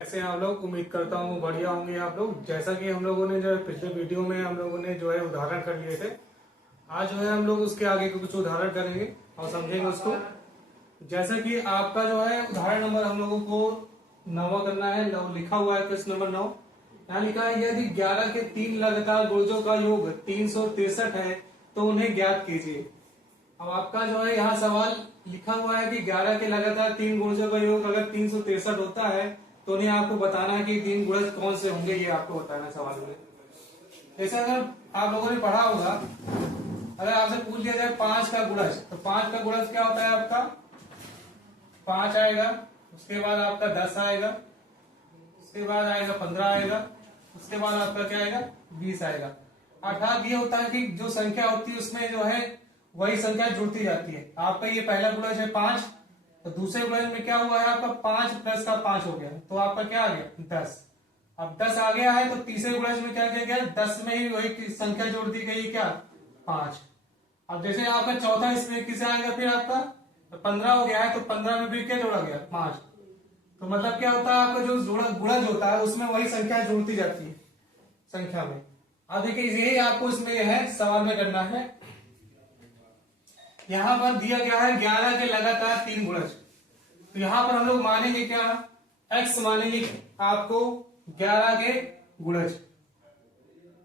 ऐसे आप लोग उम्मीद करता हूँ बढ़िया होंगे आप लोग। जैसा कि हम लोगों ने जो है पिछले वीडियो में हम लोगों ने जो है उदाहरण कर लिए थे, आज जो है हम लोग उसके आगे कुछ उदाहरण करेंगे और समझेंगे उसको। जैसा कि आपका जो है उदाहरण नंबर हम लोगों को 9वां करना है। लिखा हुआ है प्रश्न नंबर 9। यहाँ लिखा है यदि 11 के 3 लगातार गुणजों का योग 363 है तो उन्हें ज्ञात कीजिए। अब आपका जो है यहाँ सवाल लिखा हुआ है कि 11 के लगातार 3 गुणजों का योग अगर 363 होता है तो उन्हें आपको बताना है कि 3 गुणज कौन से होंगे, ये आपको बताना है सवाल में। जैसे अगर आप लोगों ने पढ़ा होगा, अगर आपसे पूछ लिया जाए 5 का गुणज, तो 5 का गुणज क्या होता है? आपका 5 आएगा, उसके बाद आपका 10 आएगा, उसके बाद आएगा 15 आएगा, उसके बाद आपका क्या आएगा? 20 आएगा। अर्थात ये होता है कि जो संख्या होती है उसमें जो है वही संख्या जुड़ती जाती है। आपका ये पहला गुणज है 5, तो दूसरे गुणज में क्या हुआ है? आपका 5 प्लस का 5 हो गया, तो आपका क्या आ गया? 10। अब 10 आ गया है तो तीसरे गुणज में क्या किया गया? 10 में ही वही संख्या जोड़ दी गई, क्या? 5। अब जैसे आपका चौथा इसमें किसे आएगा? फिर आपका 15 हो गया है, तो 15 में भी क्या जोड़ा गया? 5। तो मतलब क्या होता है? आपका जो गुणज होता है उसमें वही संख्या जुड़ती जाती है संख्या में। अब देखिए यही आपको इसमें है सवाल में करना है। यहां पर दिया गया है 11 के लगातार 3 गुणज, तो यहां पर हम लोग मानेंगे क्या? x मानेंगे आपको 11 के गुणज।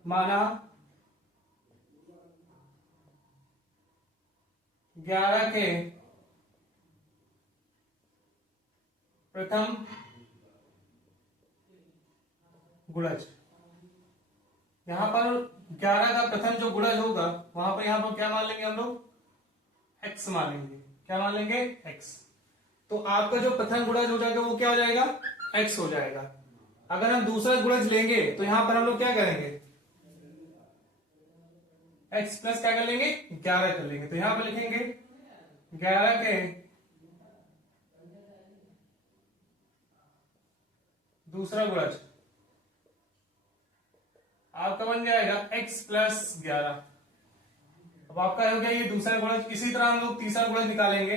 माना 11 के प्रथम गुणज। यहां पर 11 का प्रथम जो गुणज होगा वहां पर यहां पर क्या मान लेंगे हम लोग? x मान लेंगे। क्या मान लेंगे? x। तो आपका जो प्रथम गुणज हो जाएगा वो क्या हो जाएगा? x हो जाएगा। अगर हम दूसरा गुणज लेंगे तो यहां पर हम लोग क्या करेंगे? x प्लस क्या कर लेंगे? 11 कर लेंगे। तो यहां पर लिखेंगे 11 के दूसरा गुणज आपका बन जाएगा x प्लस 11। अब आपका हो गया ये दूसरा गुणज। इसी तरह हम लोग तीसरा गुणज निकालेंगे।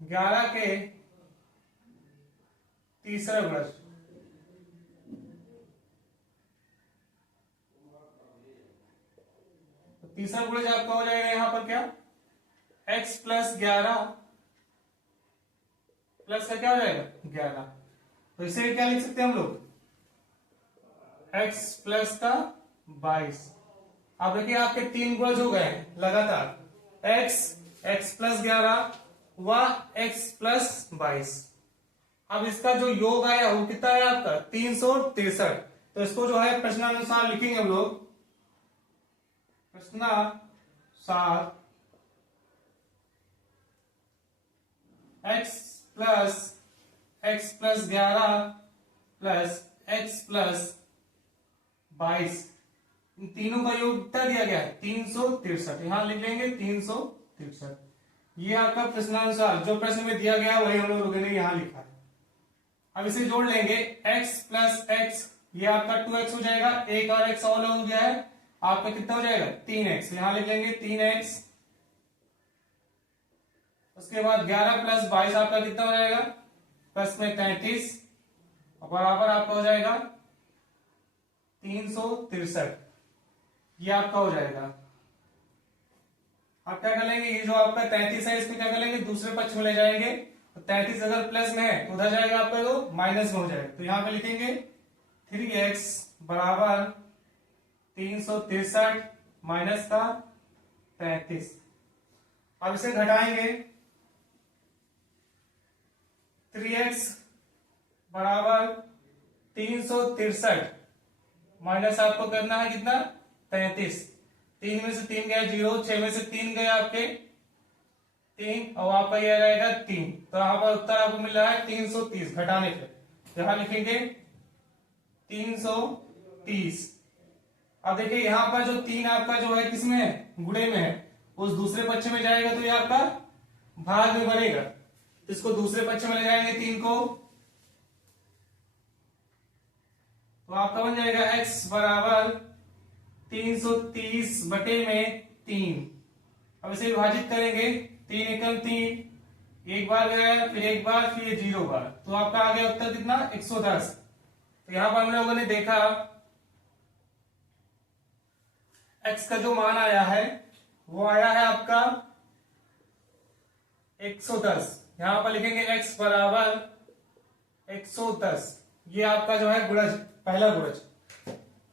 11 के तीसरा गुणज। तो तीसरा गुणज आपका हो जाएगा यहां पर क्या? x प्लस 11 प्लस का क्या हो जाएगा? 11। तो इसे क्या लिख सकते हैं हम लोग? x प्लस का 22। अब देखिए आपके 3 गुणज हो गए लगातार, x प्लस 11 व x प्लस 22। अब इसका जो योग आया वो कितना है आपका? 363। तो इसको जो है प्रश्नानुसार लिखेंगे हम लोग। प्रश्नानुसार x plus 11 plus x plus 22, इन तीनों का योग कितना दिया गया है? 363। यहां लिख लेंगे 363। ये आपका प्रश्नानुसार जो प्रश्न में दिया गया वही हम लोगों ने यहां लिखा है। अब इसे जोड़ लेंगे x प्लस x, ये आपका 2x हो जाएगा। एक और x और हो गया है, आपका कितना हो जाएगा? 3x। यहां लिख लेंगे 3x। उसके बाद 11 प्लस 22 आपका कितना हो जाएगा? प्लस में 33 और बराबर आपका हो जाएगा 363। ये आपका हो जाएगा। आप क्या कर लेंगे? ये जो आपका 33 है इसमें क्या कर लेंगे? दूसरे पक्ष में ले जाएंगे। तो 33 अगर प्लस में है तो उधर जाएगा आपका तो माइनस में हो जाएगा। तो यहां पे लिखेंगे 3x बराबर 363 माइनस का 33। अब इसे घटाएंगे। 3x बराबर 363 माइनस आपको करना है कितना? 33। 3 में से 3 गया 0, 6 में से 3 गया आपके 3 और आपका ये रहेगा 3। तो यहां पर उत्तर आपको मिल रहा है 330 घटाने पे। यहां लिखेंगे 330। अब देखिए यहां पर जो 3 आपका जो है किसमें है? गुणे में है। उस दूसरे पक्ष में जाएगा तो ये आपका भाग में बनेगा। इसको दूसरे पक्ष में ले जाएंगे 3 को, तो आपका बन जाएगा x बराबर 330 बटे में 3। अब इसे विभाजित करेंगे। 3 एकम 3, एक बार गया, फिर एक बार, फिर ये 0 बार, तो आपका आ गया उत्तर कितना 110। तो यहां पर हम लोगों ने देखा x का जो मान आया है वो आया है आपका 110। यहां पर लिखेंगे x बराबर 110, ये आपका जो है गुणज, पहला गुणज।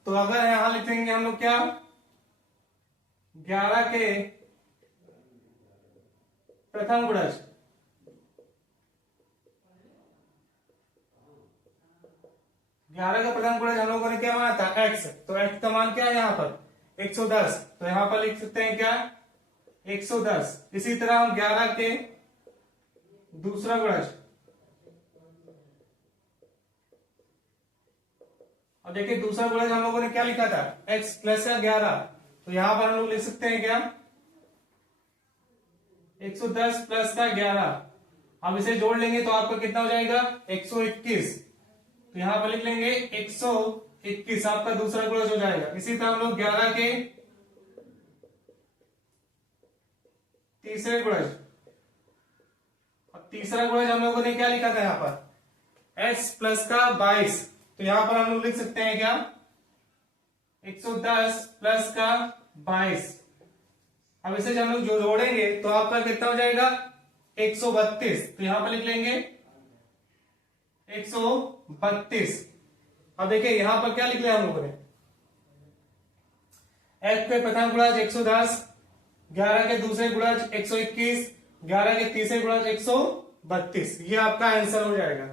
तो अगर यहां लिखेंगे हम लोग क्या, 11 के प्रथम गुणज, 11 का प्रथम गुणज हम लोगों ने क्या माना था x, तो x का मान क्या है यहाँ पर 110, तो यहां पर लिख सकते हैं क्या 110। इसी तरह हम 11 के दूसरा गुणज, और देखिए दूसरा गुणज हम लोगों ने क्या लिखा था x प्लस या 11, तो यहां पर हम लोग लिख सकते हैं क्या 110 प्लस का 11। अब इसे जोड़ लेंगे तो आपका कितना हो जाएगा 121, तो यहां पर लिख लेंगे 121 आपका दूसरा गुणज हो जाएगा। इसी तरह हम लोग 11 के तीसरे गुणज, और तीसरा गुणज हम लोगों ने क्या लिखा था यहां पर x प्लस का 22, तो यहां पर हम लोग लिख सकते हैं क्या 110 प्लस का 22। अब इसे जब हम लोग जो जोड़ेंगे तो आपका कितना हो जाएगा 132, तो यहां पर लिख लेंगे 132। अब देखिए यहां पर क्या लिख लिया हम लोगों ने, x के प्रथम गुणज 110, 11 के दूसरे गुणज 121, 11 के तीसरे गुणज 132, ये आपका आंसर हो जाएगा।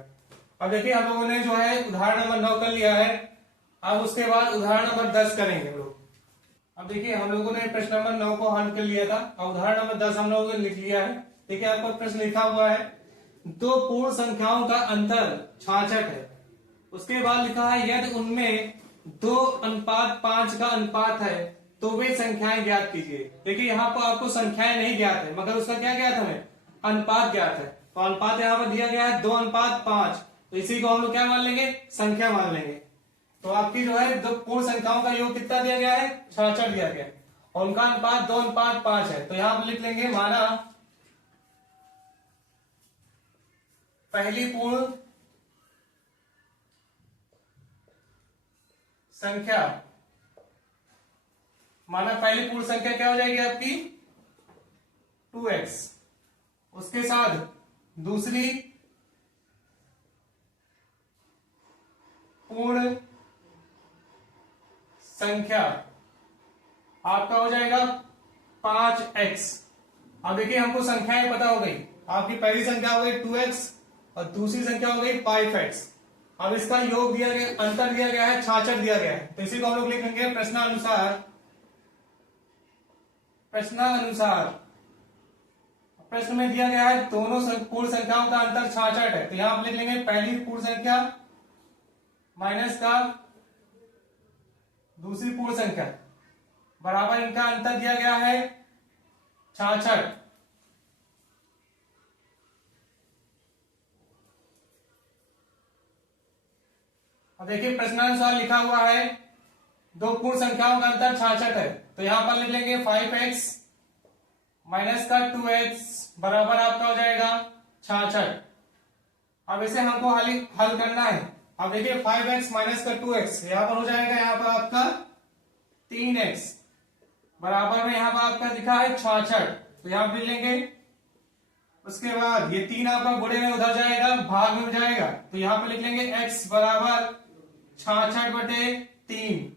अब देखिए हम लोगों ने जो है उदाहरण नंबर 9 कर लिया है, अब उसके बाद उदाहरण नंबर 10 करेंगे हम लोग। अब देखिए हम लोगों ने प्रश्न नंबर 9 को हल कर लिया था, और उदाहरण नंबर 10 हम लोगों ने लिख लिया है। देखिए आपको प्रश्न लिखा हुआ है, दो पूर्ण संख्याओं का अंतर 66 है, उसके बाद लिखा है यदि उनमें 2:5 का अनुपात है तो वे संख्याएं ज्ञात कीजिए। देखिए यहाँ पर आपको संख्याएं नहीं ज्ञात है, मगर उसका क्या ज्ञात हमें अनुपात ज्ञात है। तो अनुपात यहाँ पर दिया गया है 2:5, तो इसी को हम लोग क्या मान लेंगे संख्या मान लेंगे। तो आपकी जो है दो पूर्ण संख्याओं का योग कितना दिया गया है 66 दिया गया है, और उनका अनुपात 2:5 है। तो यहां पर लिख लेंगे माना पहली पूर्ण संख्या, माना पहली पूर्ण संख्या क्या हो जाएगी आपकी 2x, उसके साथ दूसरी पूर्ण संख्या आपका हो जाएगा 5x। अब देखिए हमको संख्याएं पता हो गई, आपकी पहली संख्या हो गई 2x और दूसरी संख्या हो गई 5x। अब इसका योग दिया गया, अंतर दिया गया है 66 दिया गया है, तो इसी को हम लोग लिखेंगे प्रश्नानुसार। प्रश्नानुसार प्रश्न में दिया गया है दोनों पूर्ण संख्याओं का अंतर 66 है, तो यहां आप लिख लेंगे पहली पूर्ण संख्या माइनस का दूसरी पूर्ण संख्या बराबर इनका अंतर दिया गया है 66। अब देखिए प्रश्नानुसार लिखा हुआ है दो पूर्ण संख्याओं का अंतर 66 है, तो यहां पर लिख लेंगे 5x माइनस का 2x बराबर आपका हो जाएगा 66। अब इसे हमको हल करना है। अब देखिए 5x माइनस का 2x यहां पर हो जाएगा, यहां पर आपका 3x बराबर में यहां पर आपका लिखा है 66, तो यहां पर लेंगे। उसके बाद ये 3 आपका गुणे में उधर जाएगा, भाग में जाएगा, तो यहां पर लिख लेंगे x बराबर 66/3।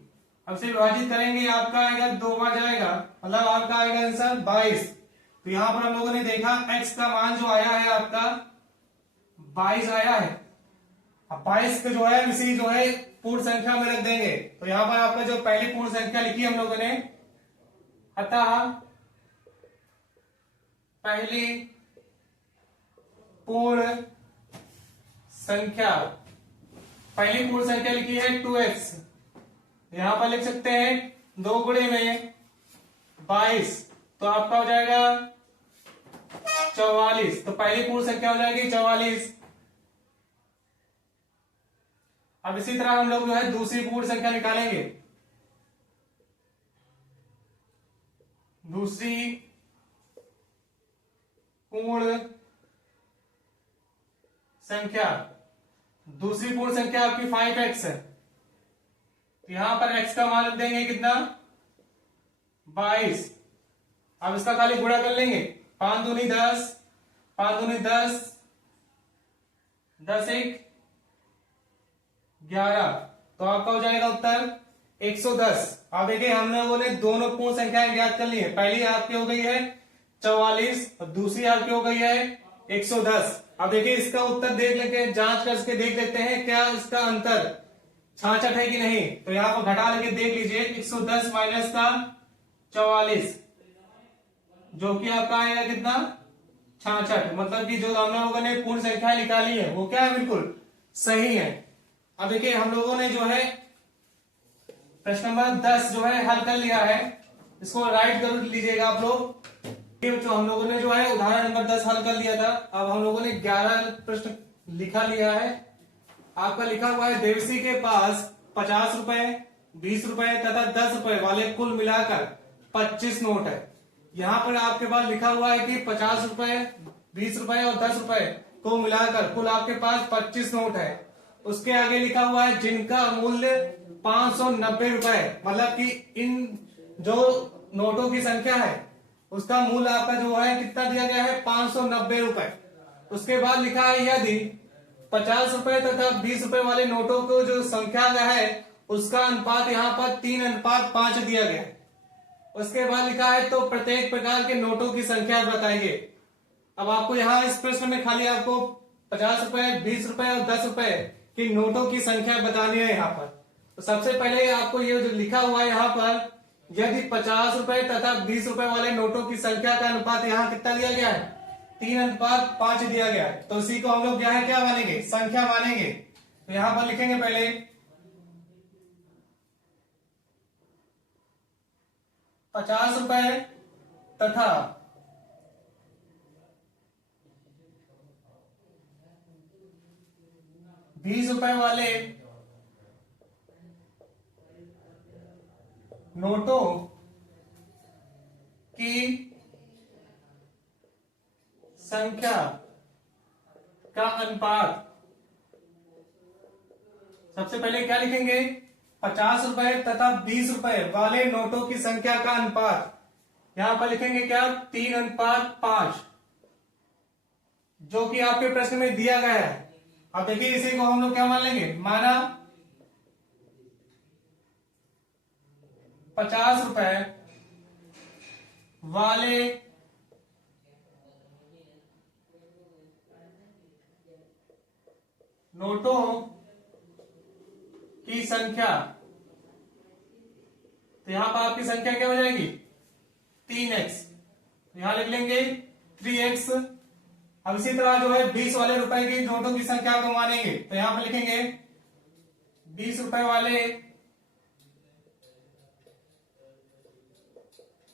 अब से विभाजित करेंगे आपका आएगा 2 बार जाएगा, मतलब आपका आएगा आंसर 22। तो यहां पर हम लोगों ने देखा x का मान जो आया है आपका 22 आया है। अब 22 का जो है इसी जो है पूर्ण संख्या में रख देंगे, तो यहां पर आपका जो पहली पूर्ण संख्या लिखी हम लोगों ने, अतः पहली पूर्ण संख्या, पहली पूर्ण संख्या लिखी है 2x, यहां पर लिख सकते हैं 2 गुणे में 22, तो आपका हो जाएगा 44। तो पहली पूर्ण संख्या हो जाएगी 44। अब इसी तरह हम लोग जो है दूसरी पूर्ण संख्या निकालेंगे। दूसरी पूर्ण संख्या, दूसरी पूर्ण संख्या आपकी 5x है, तो यहां पर x का मान देंगे कितना 22। अब इसका खाली गुणा कर लेंगे, 5 दूनी 10, 5 दूनी 10, 10 1 11, तो आपका हो जाएगा उत्तर 110। अब देखिए हम लोगों ने दोनों पूर्ण संख्याएं ज्ञात कर ली है, पहली आपकी हो गई है 44 और दूसरी आपकी हो गई है 110। अब देखिए इसका उत्तर देख लेते हैं, जांच करके देख लेते हैं क्या इसका अंतर 66 है कि नहीं। तो यहां पर घटा लेके देख लीजिए, 110 माइनस का 44 जो कि आपका आएगा कितना 66, मतलब कि जो हम लोगों ने पूर्ण संख्या निकाली है वो क्या है, बिल्कुल सही है। अब देखिए हम लोगों ने जो है प्रश्न नंबर 10 जो है हल कर लिया है, इसको राइट कर लीजिएगा आप लोग। बच्चों हम लोगों ने जो है उदाहरण नंबर 10 हल कर लिया था। अब हम लोगों ने 11 प्रश्न लिखा लिया है। आपका लिखा हुआ है देवसी के पास 50 रुपए, 20 रुपए तथा 10 रुपए वाले कुल मिलाकर 25 नोट है। यहाँ पर आपके पास लिखा हुआ है कि 50 रुपए, 20 रुपए और 10 रुपए को मिलाकर कुल आपके पास 25 नोट है। उसके आगे लिखा हुआ है जिनका मूल्य 590 रुपए, मतलब कि इन जो नोटों की संख्या है उसका मूल्य आपका जो है कितना दिया गया है 590 रुपए। उसके बाद लिखा है यदि 50 रुपए तथा 20 रुपए वाले नोटों को जो संख्या है उसका अनुपात यहाँ पर 3:5 दिया गया है। उसके बाद लिखा है तो प्रत्येक प्रकार के नोटों की संख्या बताइए। अब आपको यहाँ इस प्रश्न में खाली आपको 50 रुपए, 20 रुपए और 10 रुपए की नोटों की संख्या बतानी है यहाँ पर। तो सबसे पहले आपको ये जो लिखा हुआ है यहाँ पर, यदि 50 रुपए तथा 20 रुपए वाले नोटों की संख्या का अनुपात यहाँ कितना दिया गया है 3:5 दिया गया है, तो इसी को हम लोग यहाँ क्या मानेंगे, संख्या मानेंगे। तो यहाँ पर लिखेंगे पहले 50 रुपए तथा 20 रुपए वाले नोटों की संख्या का अनुपात। सबसे पहले क्या लिखेंगे 50 रुपए तथा 20 रुपए वाले नोटों की संख्या का अनुपात, यहां पर लिखेंगे क्या 3:5, जो कि आपके प्रश्न में दिया गया है। अब देखिए इसी को हम लोग क्या मान लेंगे, माना 50 रुपए वाले नोटों की संख्या, तो यहां पर आपकी संख्या क्या हो जाएगी 3x, यहां लिख लेंगे 3x। अब इसी तरह जो है 20 वाले रुपए की नोटों की संख्या को मानेंगे, तो यहां पर लिखेंगे 20 रुपए वाले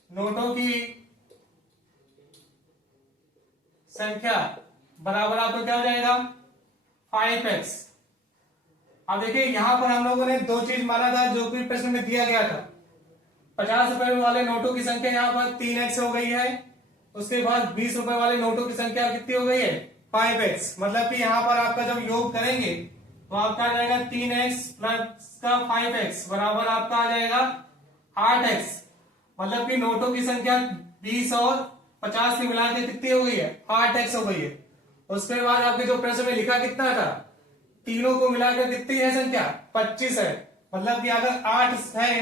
नोटों की संख्या बराबर आपको क्या हो जाएगा 5x। अब देखिए यहां पर हम लोगों ने दो चीज माना था जो कि प्रश्न में दिया गया था। 50 रुपए वाले नोटों की संख्या यहाँ पर 3x हो गई है, उसके बाद 20 रुपए वाले नोटों की संख्या कितनी हो गई है 5x। मतलब कि यहाँ पर आपका जब योग करेंगे तो आपका आ जाएगा 3x प्लस का 5x बराबर आपका आ जाएगा 8x। मतलब कि नोटों की संख्या 20 और 50 की मिला के कितनी हो गई है 8x हो गई है। उसके बाद आपके जो प्रश्न में लिखा कितना था, तीनों को मिलाकर कितनी है संख्या 25 है। मतलब कि अगर 8 है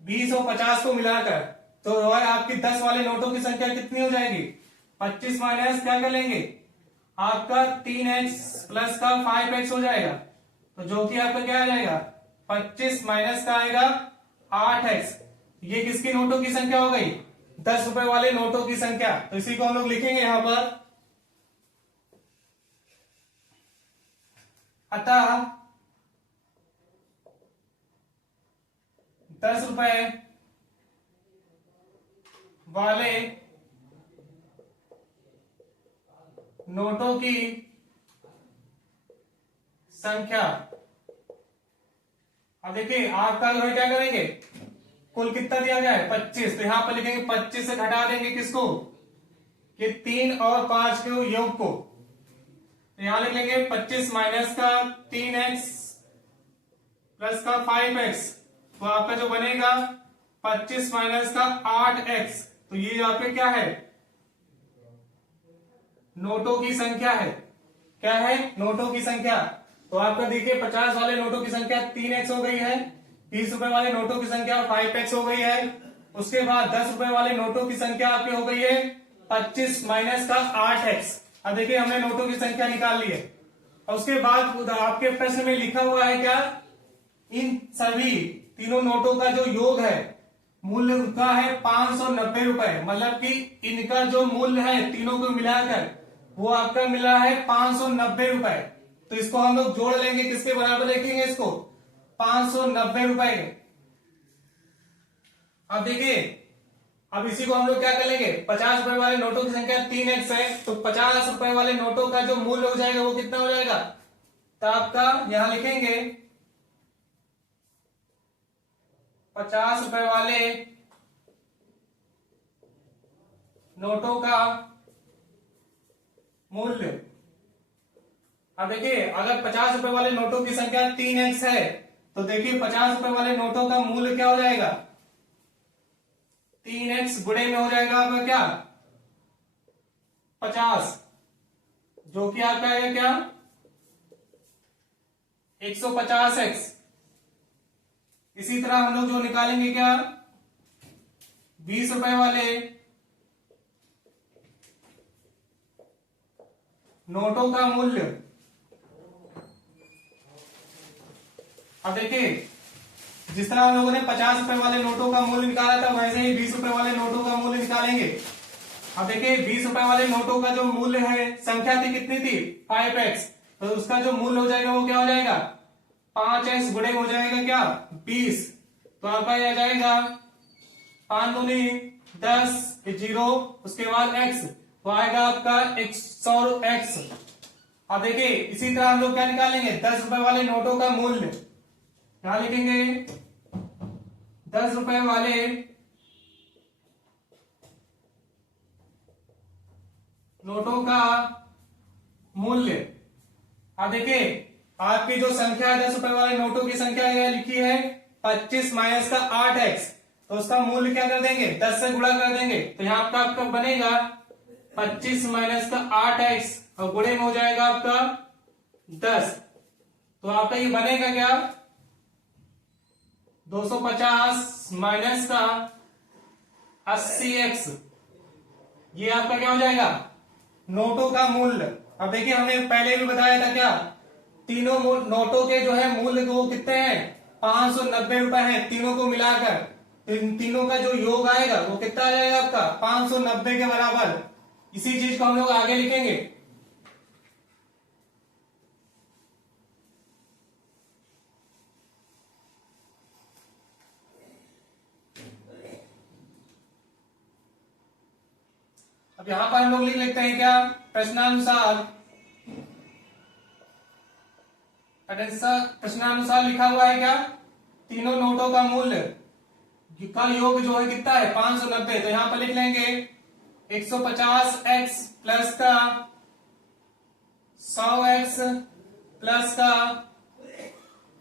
20 और 50 को मिलाकर, तो आपकी 10 वाले नोटों की संख्या कितनी हो जाएगी 25 माइनस क्या कर लेंगे आपका 3x प्लस का 5x हो जाएगा। तो जो कि आपका क्या आ जाएगा 25 माइनस का आएगा 8x। ये किसकी नोटों की संख्या हो गई 10 रुपए वाले नोटों की संख्या। तो इसी को हम लोग लिखेंगे यहां पर, अतः 10 रुपए वाले नोटों की संख्या। अब देखिए आपका जो है क्या करेंगे, कुल कितना दिया गया है 25, तो यहां पर लिखेंगे 25 से घटा देंगे किसको, कि 3 और 5 के योग को। तो यहां लिख लेंगे 25 माइनस का 3x प्लस का 5x, तो आपका जो बनेगा 25 माइनस का 8x। तो ये यहाँ पे क्या है, नोटों की संख्या है। क्या है, नोटों की संख्या। तो आपका देखिए 50 वाले नोटों की संख्या 3x हो गई है, 20 रुपए वाले नोटों की संख्या 5x हो गई है। उसके बाद 10 रुपए वाले नोटों की संख्या आपकी हो गई है 25 माइनस का 8x। अब देखिए हमने नोटों की संख्या निकाल ली है। और उसके बाद आपके प्रश्न में लिखा हुआ है क्या, इन सभी तीनों नोटों का जो योग है मूल्य उनका है 590 रुपए। मतलब कि इनका जो मूल्य है तीनों को मिलाकर वो आपका मिला है 590 रुपए। तो इसको हम लोग जोड़ लेंगे, किसके बराबर लिखेंगे इसको, 590 रुपए के। अब देखिए, अब इसी को हम लोग क्या कर लेंगे, 50 रुपए वाले नोटों की संख्या 3x है, तो 50 रुपए वाले नोटों का जो मूल्य हो जाएगा वो कितना हो जाएगा, तो आपका यहां लिखेंगे 50 रुपए वाले नोटों का मूल्य। अब देखिए अगर 50 रुपए वाले नोटों की संख्या 3x है, तो देखिए 50 रुपए वाले नोटों का मूल्य क्या हो जाएगा, 3x गुणे में हो जाएगा आपका क्या 50, जो कि आपका है क्या 150x। इसी तरह हम लोग जो निकालेंगे क्या, 20 रुपए वाले नोटों का मूल्य। अब देखिए जिस तरह हम लोगों ने 50 रुपए वाले नोटों का मूल्य निकाला था, वैसे ही 20 रुपए वाले नोटों का मूल्य निकालेंगे। अब देखिए 20 रुपए वाले नोटों का जो मूल्य है, संख्या थी कितनी थी 5x, तो उसका जो मूल्य हो जाएगा वो क्या हो जाएगा 5x गुणे हो जाएगा क्या 20। तो आपका यह जाएगा 5 दूनी 10 जीरो, उसके बाद x, तो आएगा आपका 100x। अब देखिए इसी तरह हम लोग क्या निकालेंगे, 10 रुपए वाले नोटों का मूल्य, यहां लिखेंगे 10 रुपए वाले नोटों का मूल्य। अब देखिए आपकी जो संख्या है 10 रुपए वाले नोटों की संख्या यह लिखी है 25 माइनस का 8x, तो उसका मूल्य क्या कर देंगे 10 से गुणा कर देंगे। तो यहां आपका बनेगा 25 माइनस का 8x और गुणे में हो जाएगा आपका 10। तो आपका ये बनेगा क्या 250 माइनस का 80x, ये आपका क्या हो जाएगा नोटों का मूल्य। अब देखिए हमने पहले भी बताया था क्या, तीनों नोटों के जो है मूल्य वो कितने हैं 590 रुपए हैं तीनों को मिलाकर। इन तीनों का जो योग आएगा वो कितना आ जाएगा आपका 590 के बराबर। इसी चीज को हम लोग आगे लिखेंगे। अब यहां पर हम लोग लिख लेते हैं क्या, प्रश्नानुसार लिखा हुआ है क्या, तीनों नोटों का मूल्य का योग जो है कितना है 590। तो यहां पर लिख लेंगे 150x प्लस का 100x प्लस का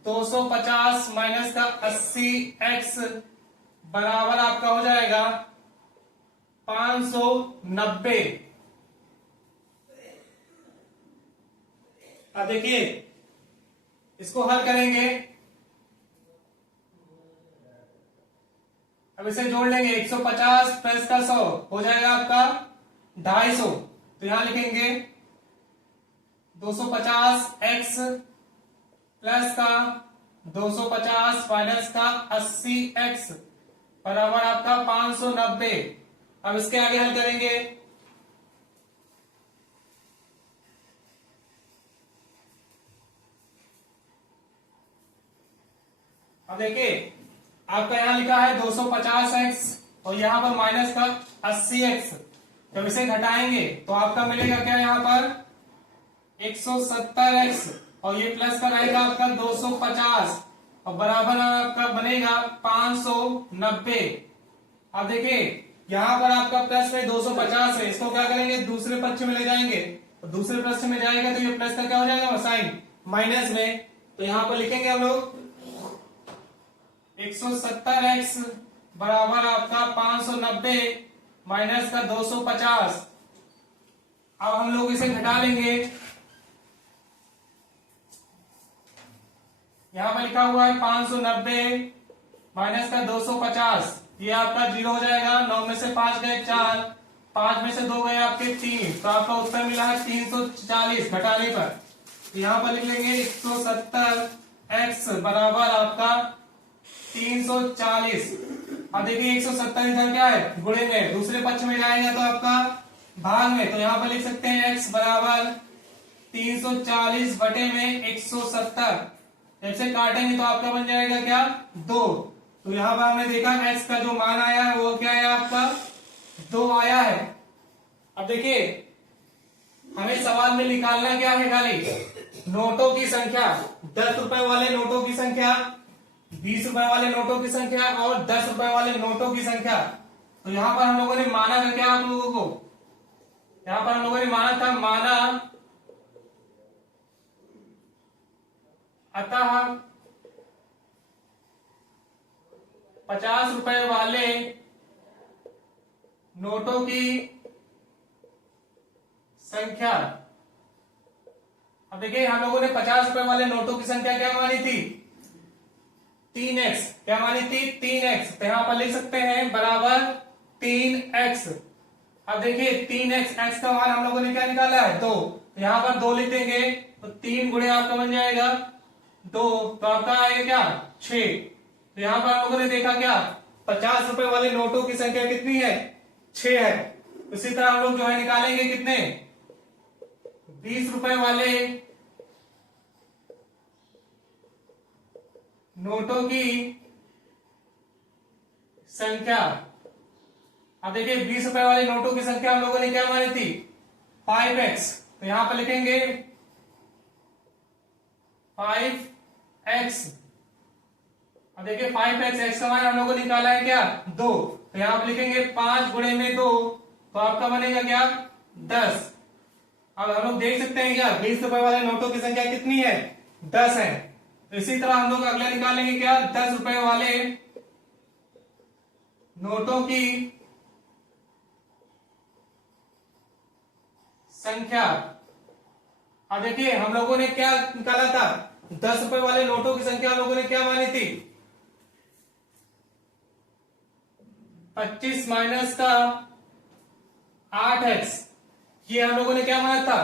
250 माइनस का 80x बराबर आपका हो जाएगा 590। अब देखिए इसको हल करेंगे, अब इसे जोड़ लेंगे 150 प्लस का 100 हो जाएगा आपका 250। तो यहां लिखेंगे 250x प्लस का 250 माइनस का 80x बराबर आपका 590। अब इसके आगे हल करेंगे, अब देखिए आपका यहां लिखा है 250x और यहां पर माइनस का 80x। जब इसे घटाएंगे तो आपका मिलेगा क्या, यहां पर 170x और ये प्लस का रहेगा आपका 250 और बराबर आपका बनेगा 590। अब देखिए यहां पर आपका प्लस में 250 है, इसको क्या करेंगे दूसरे पक्ष में ले जाएंगे, तो दूसरे प्रश्न में जाएगा तो ये प्लस का क्या हो जाएगा साइन माइनस में, तो यहाँ पर लिखेंगे हम लोग 170x बराबर आपका 590 माइनस का 250। अब हम लोग इसे घटा लेंगे, यहां पर लिखा हुआ है 590 माइनस का 250, ये आपका 0 हो जाएगा। 9 में से 5 गए 4, 5 में से 2 गए आपके 3, तो आपका उत्तर मिला है 340 घटाने पर। यहां पर लिख लेंगे 170x बराबर आपका 340। अब देखिए 170 इधर क्या है गुणे में, दूसरे पक्ष में जाएगा तो आपका भाग में, तो यहाँ पर लिख सकते हैं x बराबर 340 बटे में 170। जैसे काटेंगे तो आपका बन जाएगा क्या 2। तो यहाँ पर हमने देखा x का जो मान आया है वो क्या है आपका 2 आया है। अब देखिए हमें सवाल में निकालना क्या है, खाली नोटों की संख्या, 10 रुपए वाले नोटों की संख्या, 20 रुपए वाले नोटों की संख्या और 10 रुपए वाले नोटों की संख्या। तो यहाँ पर हम लोगों ने माना था क्या आप लोगों को, यहाँ पर हम लोगों ने माना था माना अतः 50 रुपए वाले नोटों की संख्या। अब देखिए हम लोगों ने 50 रुपए वाले नोटों की संख्या क्या मानी थी 3x, क्या मानी थी 3x, तो यहां पर लिख सकते हैं बराबर 3x। अब देखिए 3x, x का मान हम लोगों ने क्या निकाला है 2, तो यहां पर 2 लिख देंगे तो 3 गुणे आपका बन जाएगा 2, तो आपका आएगा क्या 6। तो यहां पर हम लोगों ने देखा क्या 50 रुपए वाले नोटों की संख्या कितनी है 6 है। इसी तरह हम लोग जो है निकालेंगे कितने 20 रुपए वाले नोटों की संख्या। अब देखिए 20 रुपए वाले नोटों की संख्या हम लोगों ने क्या मानी थी 5x, तो यहां पर लिखेंगे 5x। अब देखिए 5x, x का मान हम लोगों ने निकाला है क्या 2, तो यहां पर लिखेंगे 5 गुणे में 2, तो आपका बनेगा क्या 10। अब हम लोग देख सकते हैं क्या 20 रुपए वाले नोटों की संख्या कितनी है 10 है। इसी तरह हम लोग अगले निकालेंगे क्या 10 रुपए वाले नोटों की संख्या। अब देखिए हम लोगों ने क्या निकाला था 10 रुपए वाले नोटों की संख्या हम लोगों ने क्या मानी थी 25 माइनस का 8x, ये हम लोगों ने क्या माना था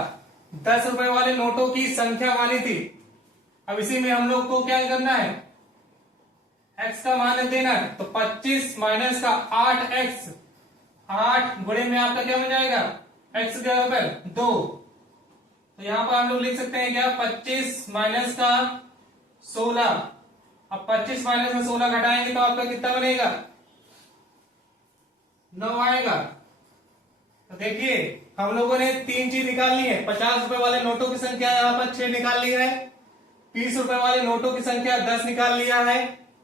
10 रुपए वाले नोटों की संख्या मानी थी। अब इसी में हम लोग को क्या करना है x का मान देना है, तो 25 माइनस का 8x, 8 गुणे में आपका क्या बन जाएगा x के बराबर 2। तो यहां पर हम लोग लिख सकते हैं क्या 25 माइनस का 16। अब 25 माइनस का 16 घटाएंगे तो आपका कितना बनेगा 9 आएगा। तो देखिए हम लोगों ने 3 चीज निकाल ली है, 50 रुपए वाले नोटों की संख्या यहाँ पर 6 निकाल ली है, 20 रुपए वाले नोटों की संख्या 10 निकाल लिया है,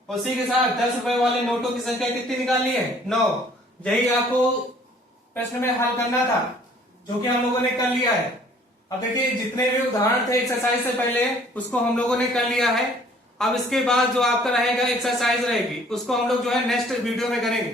उसी के साथ 10 रुपए वाले नोटों की संख्या कितनी निकाल ली है 9। यही आपको प्रश्न में हल करना था जो कि हम लोगों ने कर लिया है। अब देखिए जितने भी उदाहरण थे एक्सरसाइज से पहले उसको हम लोगों ने कर लिया है। अब इसके बाद जो आपका रहेगा एक्सरसाइज रहेगी उसको हम लोग जो है नेक्स्ट वीडियो में करेंगे।